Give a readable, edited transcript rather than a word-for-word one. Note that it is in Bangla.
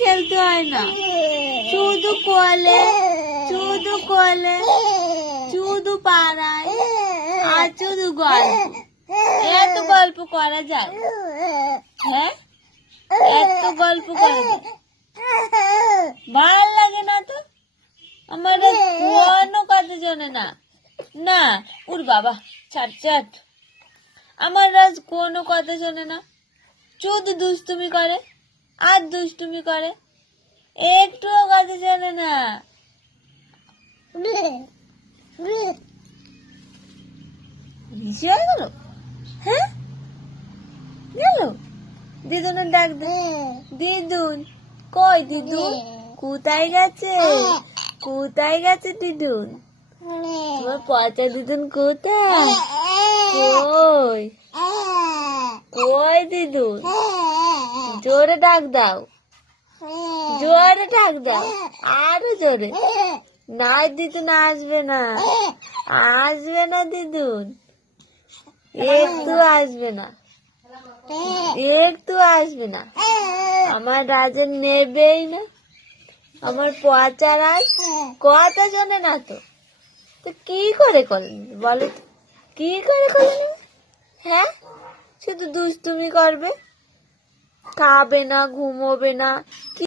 খেলতে হয় না, শুধু কোলে, শুধু কোলে, শুধু পাড়ায় আর শুধু গল্প। এত গল্প করা যায়? হ্যাঁ, এত গল্প করা যায়? ভাল লাগে না তো? আমার কোনো কথা শোনে না। না, ওর বাবা ছাট ছাট, আমার রাজ কোনো কথা শোনে না, শুধু দুষ্টুমি করে আর দুষ্টুমি করে, একটুও কথা শোনে না। হয়ে গেল? হ্যাঁ, গেল? দিদুনের ডাক দে। দিদুন কই? দিদুন কোথায় গেছে? কোথায় গেছে দিদুন? তোমার পচা দিদুন কোথায়? কই কই দিদুন? জোরে ডাক দাও, জোরে ডাক দাও, আরো জোরে। না দিদুন আসবে না, আসবে না দিদুন, একটু আসবে না, একটু আসবে না। আমার রাজা নেবেই না, আমার পচা রাজ কথা শোনে না তো। তো কি করে করলেন বলো তো, কি করে করলেন? হ্যাঁ, শুধু দুষ্টুমি করবে, খাবে না, ঘুমোবে না।